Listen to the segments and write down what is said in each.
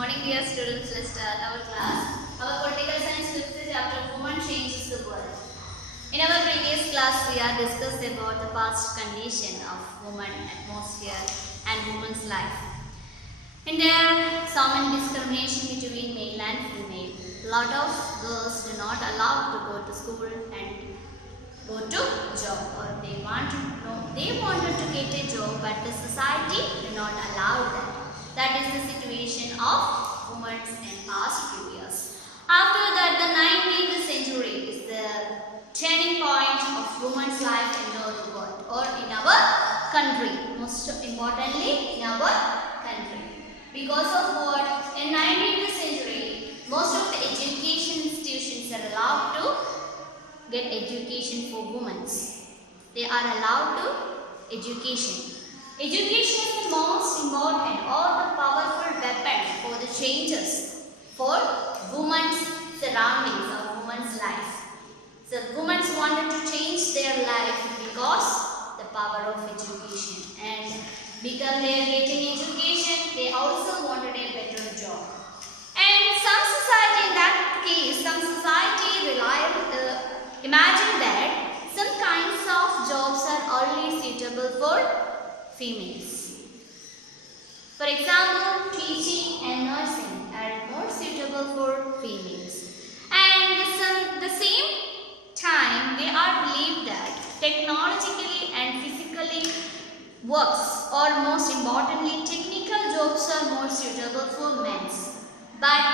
Morning, dear students. Let's start our class. Our political science fifth chapter, Woman Changes the World. In our previous class, we have discussed about the past condition of woman, atmosphere, and woman's life. In there, so many discrimination between male and female. Lot of girls do not allowed to go to school and go to job, or they wanted to get a job, but the society did not allow that. That is the situation of women in past few years. After that, the 19th century is the turning point of women's life in our world, or in our country. Most importantly, in our country. Because of what? In 19th century, most of the education institutions are allowed to get education for women. They are allowed to education. Education is the most important or the powerful weapon for the changes for women's surroundings or women's life. So women wanted to change their life because the power of education, and because they are getting education, they also wanted a better job. And some society, in that case, some society imagine that some kinds of jobs are only suitable for females. For example, teaching and nursing are more suitable for females. And at the same time, they are believed that technologically and physically works, or most importantly, technical jobs are more suitable for men. But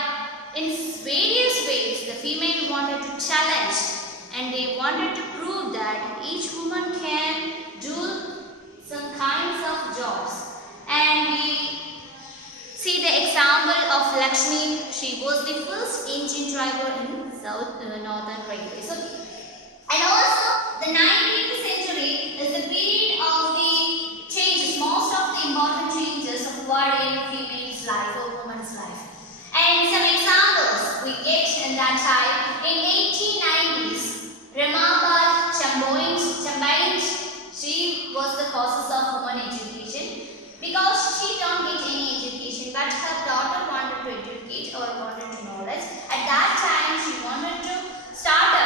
in various ways, the female wanted to challenge, and they wanted to prove that each woman can do some kinds of jobs. And we see the example of Lakshmi. She was the first engine driver in Northern Railways. And also the 19th century is the period of the changes, most of the important changes of what in a female's life or woman's life. And some examples we get in that time. In 1890s, Ramabad Chambain, she was the causes of women education, because she don't get any education, but her daughter wanted to educate or wanted to knowledge. At that time, she wanted to start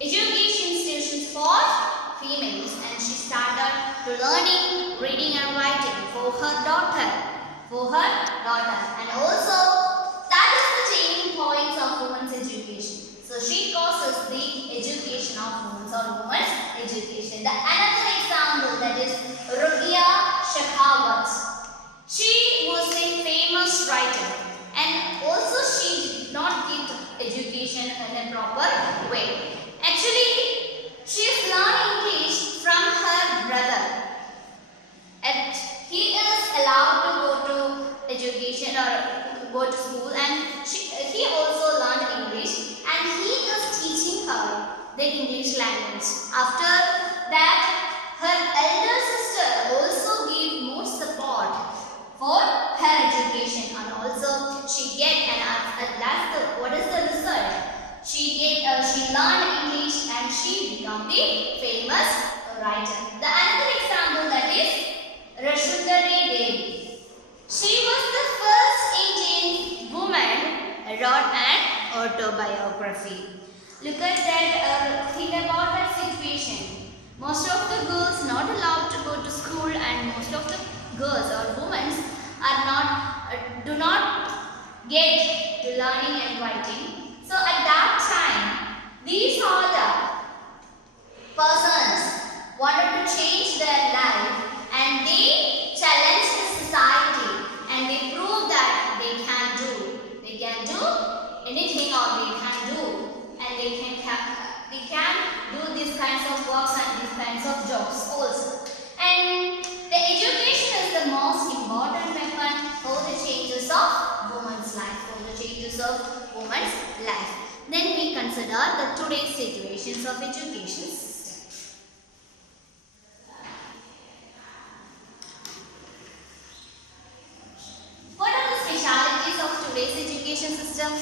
education institutions for females, and she started learning reading and writing for her daughter. And also that is the turning points of women's education. So she causes the education of women's or women's education. Another example, that is Ruqya Shekhawat. She was a famous writer, and also she did not get education in a proper way. Actually, she is learning English from her brother. And he is allowed to go to education or go to school, and he also learned English, and he is teaching her the English language. After that, her elder sister also gave more support for her education, and also she what is the result? She learned English and she became the famous writer. The another example, that is Rashundari Devi. She was the first Indian woman wrote an autobiography. Look at that, think about that situation. Most of the girls not allowed to go to school, and most of the girls or women do not get to learning and writing. So at that time, these are the persons wanted to change their life, and they challenge the society, and they prove that they can do anything, or they can do, and they can do these kinds of works and these kinds of jobs also. And the education is the most important weapon for the changes of women's life, Then we consider the today's situations of education system. What are the specialities of today's education system?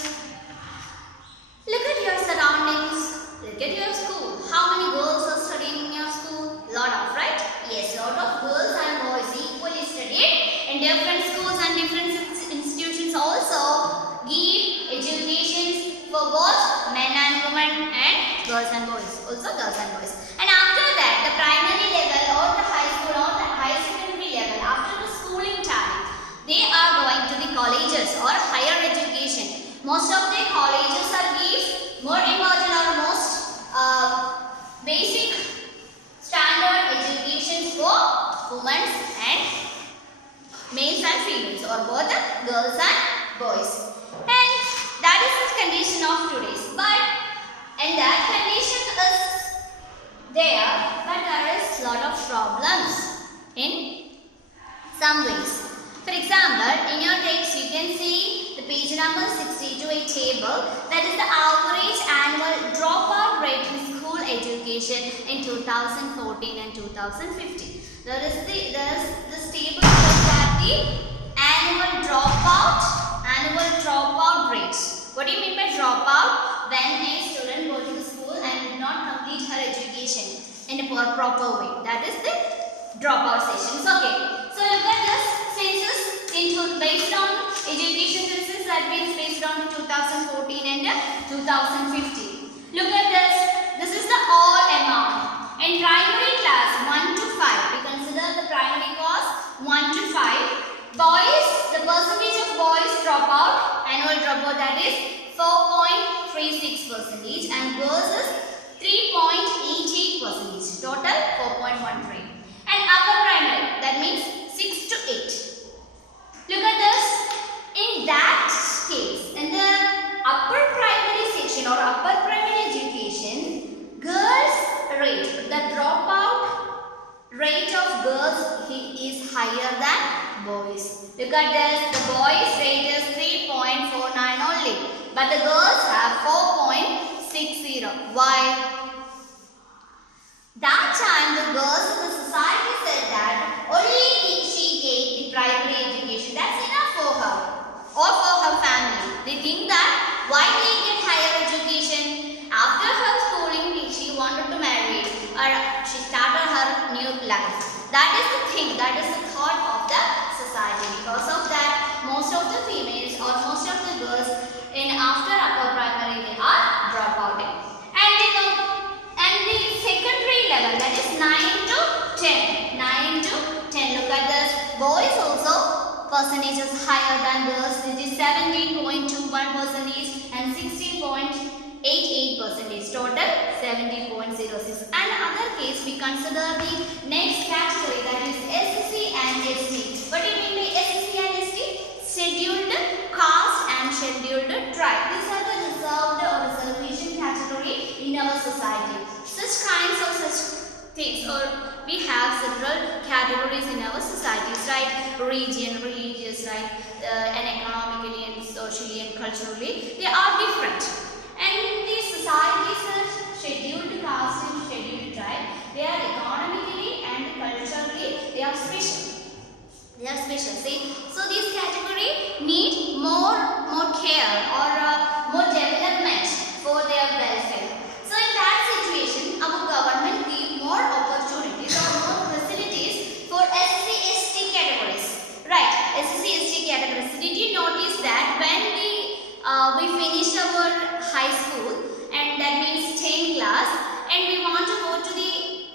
Look at your surroundings. Look at your school. How many girls are studying in your school? Lot of, right? Yes, lot of girls and boys equally studied in different schools and different institutions institutions also give education for both men and women and girls and boys. Also girls and boys. And after that, the primary level or the high school or the higher secondary level, after the schooling time, they are going to the colleges or higher education. Most of the colleges are give more important or most basic standard education for women and males and females, or both the girls and boys. And that is the condition of today's. But and that condition is there, but there is lot of problems in some ways. For example, in your text you can see the page number 62, a table that is the average annual dropout rate in school education in 2014 and 2015. There is this table shows that the annual dropout rate. What do you mean by dropout? When a student goes to school and did not complete her education in a proper way. That is the dropout sessions. Okay. So look at this census based on education census, that means based on 2014 and 2015. Look at this. This is the all amount. In primary class 1 to 5, we consider the primary class 1 to 5. Boys, the percentage of boys annual dropout, that is 4.36%, and girls is 3.88%, total 4.13. And upper primary, that means 6 to 8. Look at this. In that case, in the upper primary section or upper primary education, girls rate, the dropout rate of girls is higher than boys. Look at this. The boys rate is 3.49 only, but the girls have 4.60. Why? That time the girls in the society said that only she get the primary education, that's enough for her or for her family. They think that why they get higher education? After her schooling, she wanted to marry or she started her new life. That is the thing, that is the thought of the society. Because of that, most of the females or most of the girls in after upper primary, they are dropouting. And the secondary level, that is 9 to 10. 9 to 10. Look at this. Boys also percentage is higher than girls. It is 17.21% and 16.88%. Total 70.06. And other case, we consider the next category, that is SC and ST. What do you mean by SC and ST? Scheduled caste and scheduled tribe. These are the reserved or reservation category in our society. Such kinds of such things, or we have several categories in our societies, right? Region, religious, right? And economically and socially and culturally, they are different. And these societies are scheduled caste and scheduled tribe. They are economically and culturally, they are special. They are special. See, so this category need more care or more development for their welfare. So in that situation, our government give more opportunities or more facilities for SC/ST categories. Right, SC/ST categories. Did you notice that when we finish our high school, and that means 10th class, and we want to go to the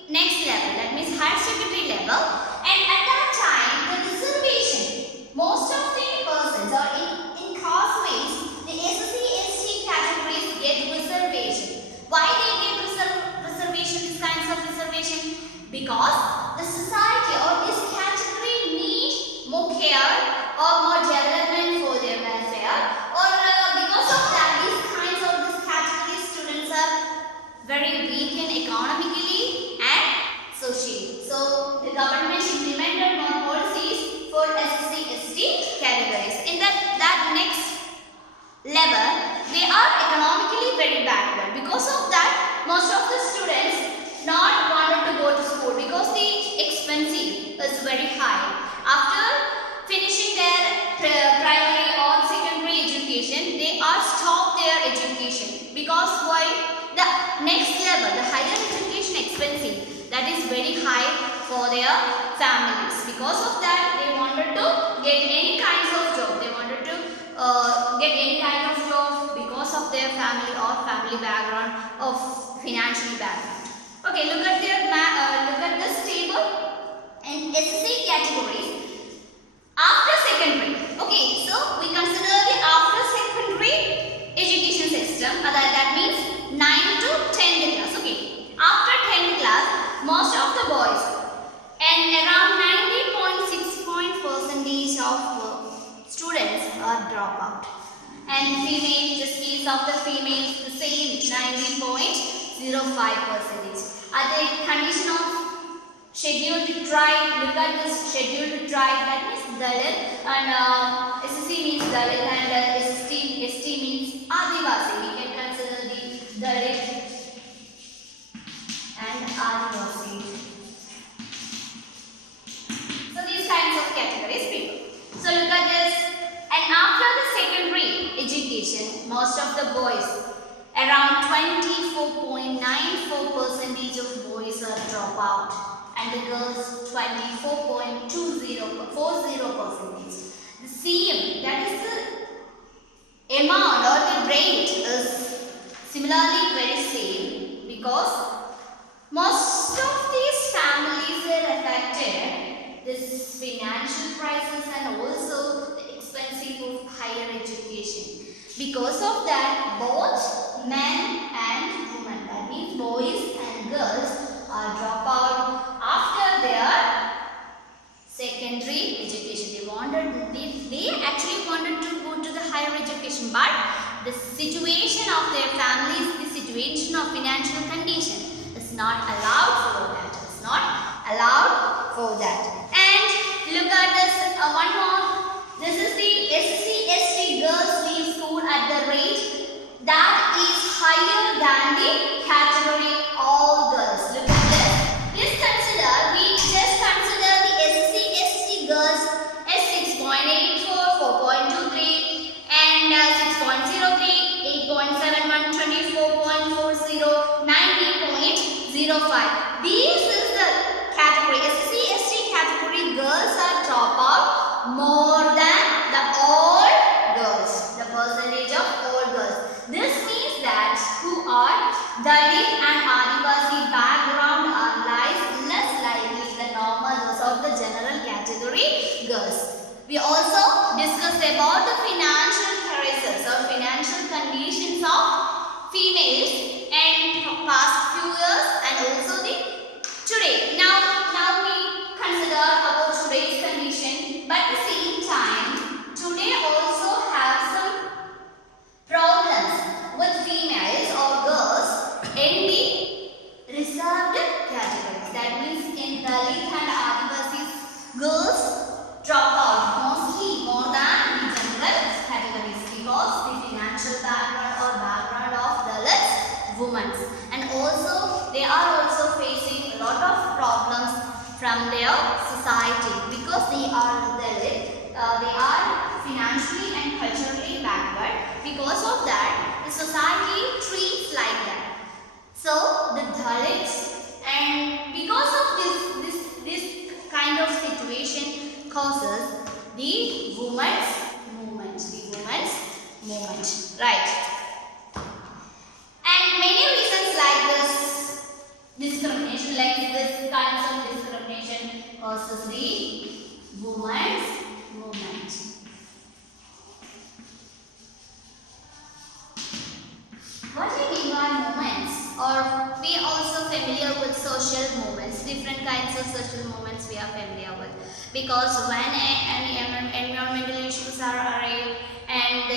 next level, that means higher secondary level, and at that time the reservation, most of the persons or in casteways, the SC/ST categories get reservation. Why they get reservation, these kinds of reservation? Because the society or this category need more care or more development for their welfare, or because of that, these kinds of this category students are very weak in economically and socially. So the government implemented more policies for SC/ST categories. In that next level, they are economically very backward. Because of that, most of the students not wanted to go to school because the expensive is very high. After finishing their primary or secondary education, they are stopped their education. Because why? The next level, the higher education expensive, that is very high for their families. Because of that, they wanted to get any kinds of job. They wanted to get any kind of job because of their family or family background of financial background. Okay, look at this table and SSC categories after secondary. Okay, so we consider the after secondary education system. That means 9 to 10th class. Okay, after 10th class, most of the boys and around 90.6% of students are dropout. And female, just case of the females, the same 90.05%. At the condition of scheduled tribe, look at this scheduled tribe, that means Dalit, and SSC means Dalit, and ST means Adivasi. We can consider the Dalit and Adivasi. So these kinds of categories people. So look at this. And after the secondary education, most of the boys, around 24.94% of boys are dropout, and the girls 24.40%. The same, that is the amount or the rate is similarly very same, because most of these families are affected this financial crisis and also the expensive of higher education. Because of that, both men and women, that means boys and girls, are dropout after their secondary education. They actually wanted to go to the higher education, but the situation of their families, the situation of financial condition is not allowed for that. It's not allowed for that. And look at this, one more. This is the SC/ST girls leave school at the rate that is higher than the category all girls. Look at this. We just consider the SC/ST girls as 6.84, 4.23 and 6.03, 8.71, 24.40, 90.05. This is the category. SC/ST category girls are dropout more than the all girls, the percentage of all girls. This means that who are Dalit and Adivasi background are less likely than normal those of the general category girls. We also discussed about the financial crisis or financial conditions of females and past few years and also the today. Now we consider about today's condition, but at the same time today also have some problems with females or girls in the reserved categories. That means in Dalit and Adivasi, girls drop out mostly more than the general categories because the financial background or background of Dalit women, and also they are also facing a lot of problems from their society because they are Dalit. They are financially and culturally backward. Because of that, the society treats like that. So the Dalits, and because of this kind of situation causes the women's movement, right? And many reasons like this discrimination, like this kinds of discrimination causes the women's movement. What we mean by movements, or we also familiar with social movements, different kinds of social movements we are familiar with, because when any environmental issues are arrived, and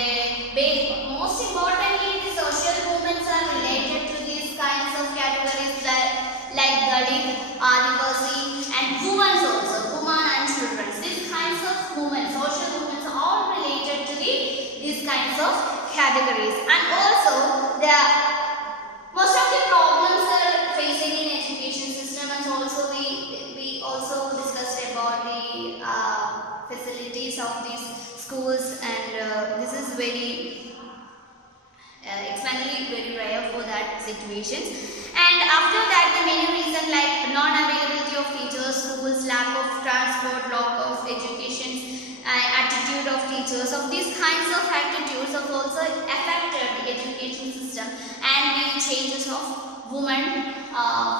most importantly the social movements are related to these kinds of categories like Dalit, Adivasi and women also, women and children. These kinds of movements, social movements are all related to these kinds of categories. And also most of the problems are facing in education system, and also we also discussed about the facilities of these schools, and this is very extremely very rare for that situations. And after that, the many reasons like non-availability of teachers, schools, lack of transport, lack of education, attitude of teachers. Of these kinds of attitudes have also affected the education system and the changes of women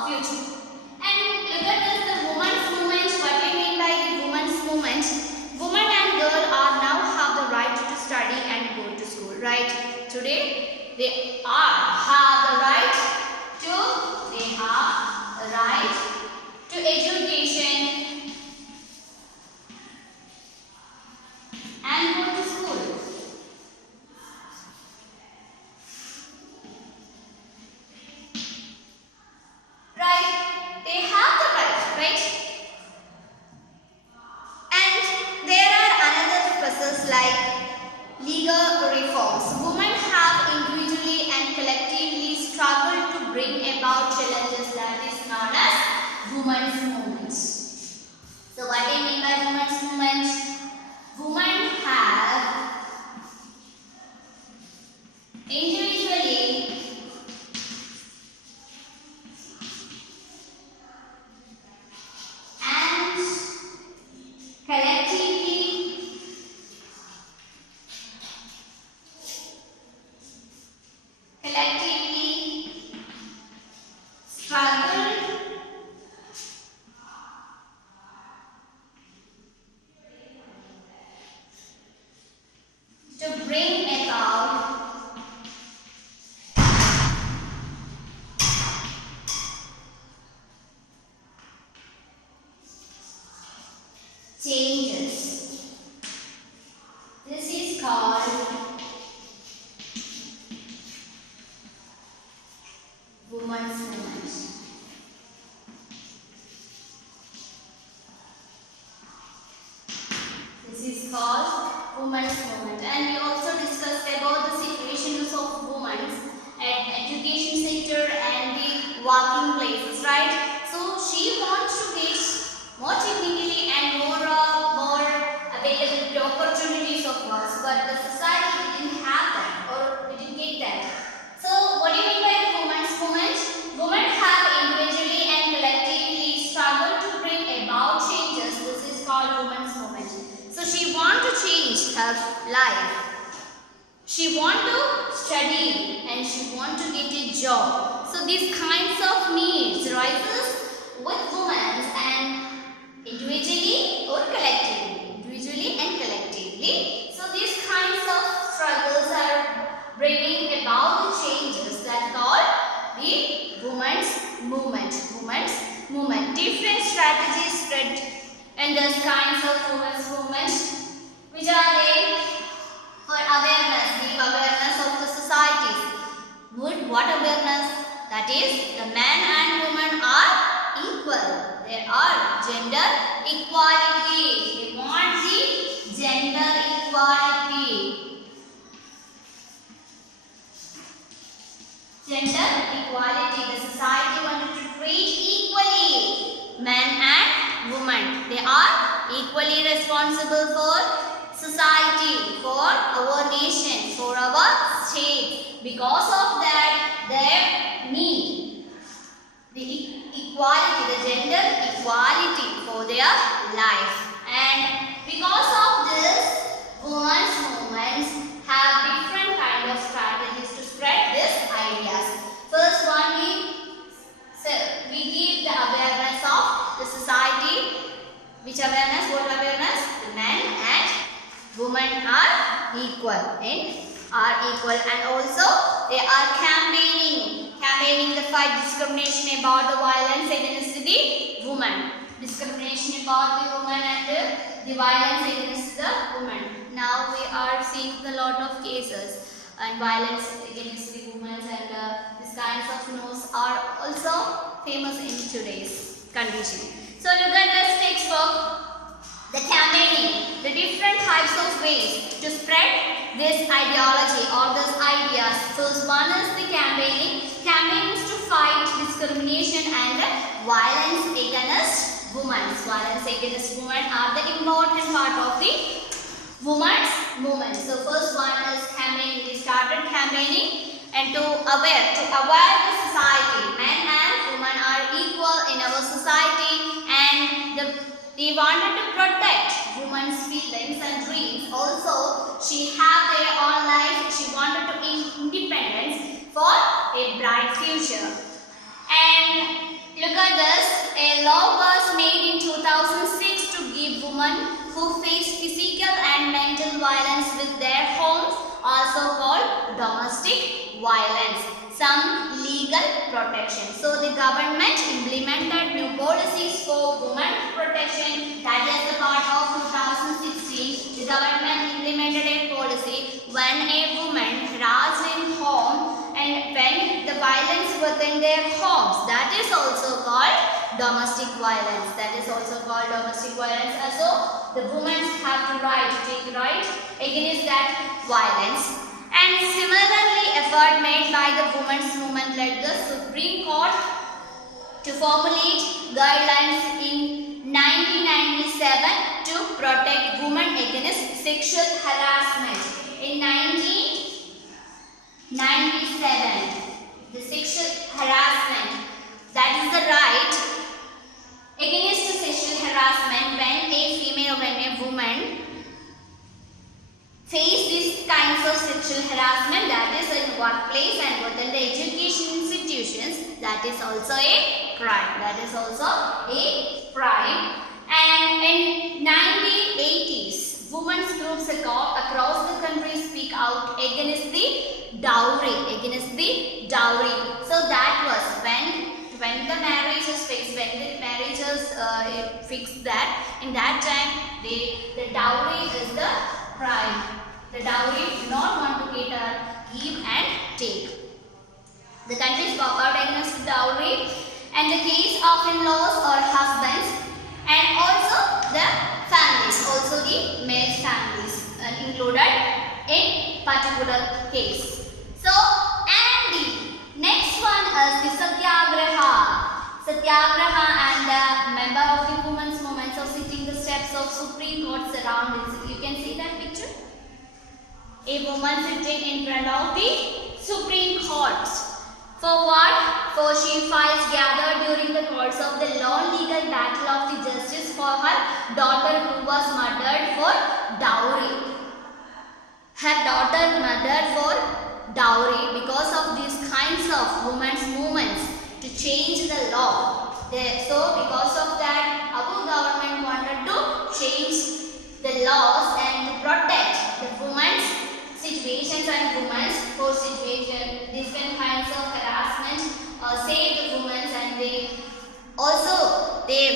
future. And look at this, the women's movement. What do you mean by the women's movement? Women and girls are now have the right to study and go to school. Right? Today they have the right to education and go to school. Right? They have the right, right? And there are another process like legal reforms. Women have individually and collectively struggled to bring about challenges that is known as women's movements. So what do you mean by women's movement? Women have individually and collectively struggled to bring about changes. This is called women's movement. This is called women's movement. And we also discussed about the situations of women at education sector and the working places, right? So she wants to get more technically and more available opportunities of work, but the society didn't have that or we didn't get that. So what do you mean by the women's movement? Women have individually and collectively struggled to bring about changes. This is called women's movement. So she wants to change her life. She wants to study and she wants to get a job. So these kinds of needs rises with women and individually or collectively. Individually and collectively. So these kinds of struggles are bringing about the changes that called the women's movement. Women's movement. Different strategies spread and those kinds of women's movement, which are they? For awareness, the awareness of the societies. What awareness? That is, the man and woman are equal. There are gender equality. They want the gender equality. Gender equality. The society wanted to treat equally man and woman. They are equally responsible for society, for our nation, for our state. Because of that, they need the equality, the gender equality for their life. And because of this, women's movements have different kind of strategies to spread these ideas. First one, we give the awareness of the society. Which awareness? What awareness? The men and women are equal and also they are campaigning the fight discrimination about the violence against the woman. Discrimination about the woman and the violence against the woman. Now we are seeing a lot of cases and violence against the women and these kinds of news are also famous in today's condition. So look at this textbook. The campaigning, the different types of ways to spread this ideology or these ideas. First one is the campaigning. Campaigning is to fight discrimination and violence against women. Violence against women are the important part of the women's movement. So first one is campaigning. We started campaigning and to aware the society. Men and women are equal in our society and they wanted to protect women's feelings and dreams. Also, she have their own life. She wanted to independence for a bright future. And look at this. A law was made in 2006 to give women who face physical and mental violence with their homes, also called domestic violence, some legal protection. So the government implemented new policies for women's protection. That is the part of 2016. The government implemented a policy when a woman harassed in home and when the violence within their homes. That is also called domestic violence. That is also called domestic violence. So the women have to take right against that violence. And similarly, effort made by the women's movement led the Supreme Court to formulate guidelines in 1997 to protect women against sexual harassment. In 1997, the sexual harassment, that is the right against the sexual harassment when a woman face these kinds of sexual harassment, that is in workplace and within the education institutions, that is also a crime. That is also a crime. And in 1980s, women's groups across the country speak out against the dowry. So that was when the marriage is fixed, fixed that in that time the dowry is the crime. The dowry do not want to give and take. The country spoke out against dowry and the case of in-laws or husbands, and also the families, also the male families included in particular case. So, and the next one is the Satyagraha. Satyagraha and the member of the women's movement, so sitting the steps of Supreme Court surroundings. You can see that picture. A woman sitting in front of the Supreme Court. For what? For she fights gathered during the course of the long legal battle of the justice for her daughter who was murdered for dowry. Her daughter murdered for dowry because of these kinds of women's movements to change the law. So because of that, our government wanted to change the laws and to protect the women's situations and women's poor situation, these kinds of harassment, save the women, and they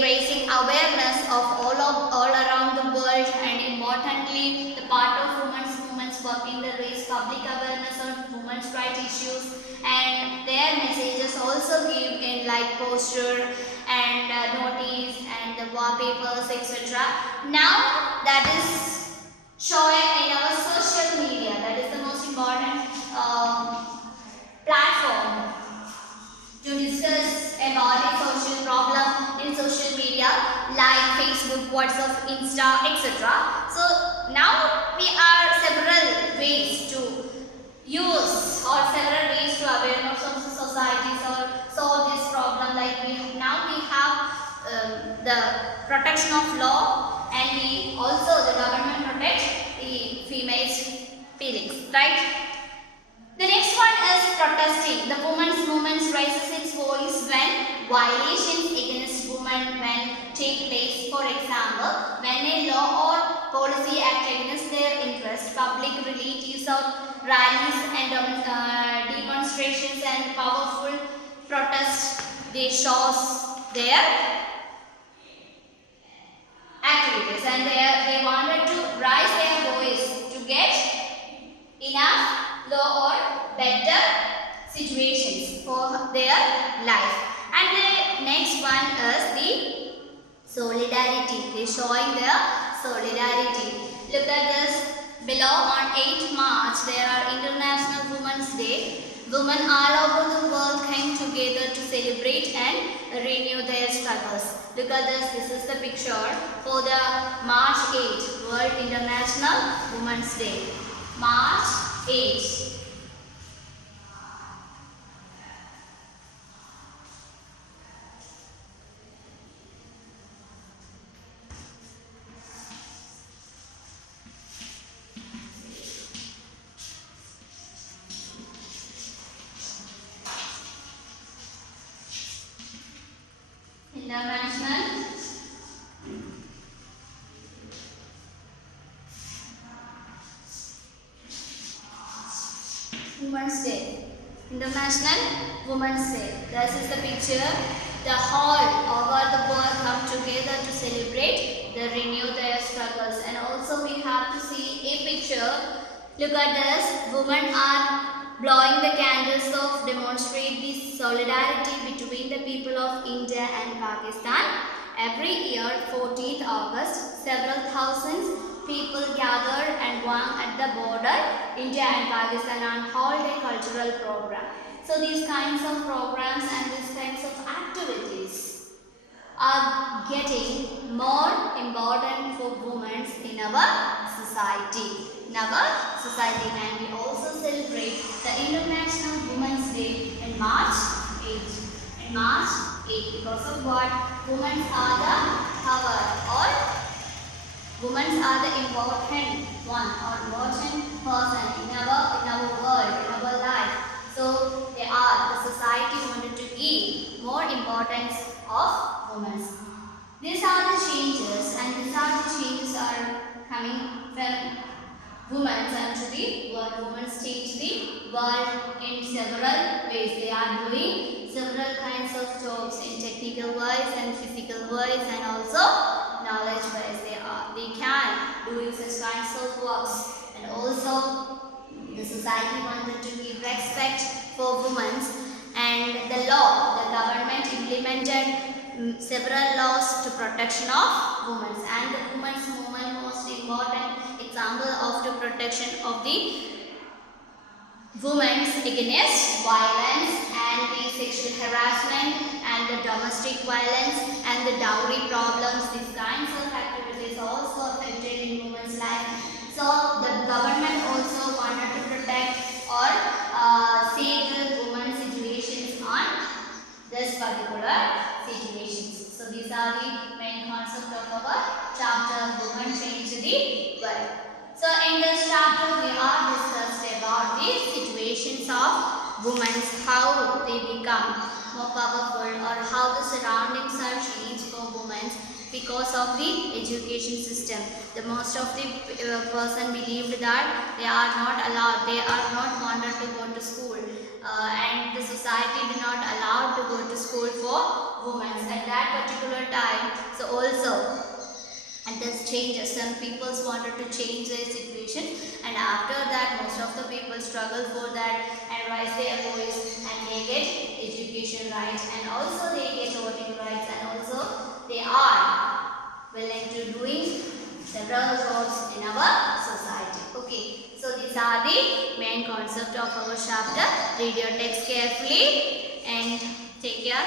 raising awareness of all around the world, and importantly the part of women's movements working to raise public awareness on women's rights issues, and their messages also give in like poster and notice and the wallpapers, etc. Now that is showing in our social media. That is the most important platform to discuss about a social problem in social media like Facebook, WhatsApp, Insta, etc. So now we are several ways to use or several ways to awareness of the societies or solve this problem. Like we have the protection of law, and also the government protects the females' feelings, right? The next one is protesting. The women's movement raises its voice when violations against women take place. For example, when a law or policy acts against their interest, public relatives or rallies and demonstrations and powerful protests, they shows their activities, and they wanted to raise their voice to get enough law or better situations for their life. And the next one is the solidarity. They showing their solidarity. Look at this below. On 8th March there are International Women's Day. Women all over the world came together to celebrate and renew their struggles. Look at this. This is the picture for the March 8th World International Women's Day. March 8th. Women's Day. International Women's Day. This is the picture. The whole over the world come together to celebrate, they renew their struggles. And also we have to see a picture. Look at this. Women are blowing the candles to demonstrate the solidarity between the people of India and Pakistan. Every year, 14th August, several thousands people gather and walk at the border, India and Pakistan, and hold a cultural program. So these kinds of programs and these kinds of activities are getting more important for women in our society. And we also celebrate the International Women's Day in March 8. Because of what? Women are the power, or women are the important one or important person in our world, in our life. So they are, the society wanted to give more importance of women. These are the changes, and these are the changes are coming from women to the world. Women change the world in several ways. They are doing several kinds of jobs in technical wise and physical wise, and also knowledge wise. They can do such kinds of works. And also the society wanted to give respect for women, and the government implemented several laws to protection of women, and the women's movement most important example of the protection of the women against violence and the sexual harassment and the domestic violence and the dowry problems. These kinds of activities also affected in women's life. So the government also wanted to protect or save the women's situations on this particular situations. So these are the main concept of our chapter, Women Change the World. So in this chapter we are discussed about the situations of women, how they become more powerful, or how the surroundings are changed for women because of the education system. The most of the person believed that they are not allowed, they are not wanted to go to school, and the society did not allow to go to school for women at that particular time. So also, and this changes, some people wanted to change their situation, and after that most of the people struggle for that and raise their voice, and they get education rights, and also they get voting rights, and also they are willing to doing several jobs in our society. Okay, so these are the main concept of our chapter. Read your text carefully and take care.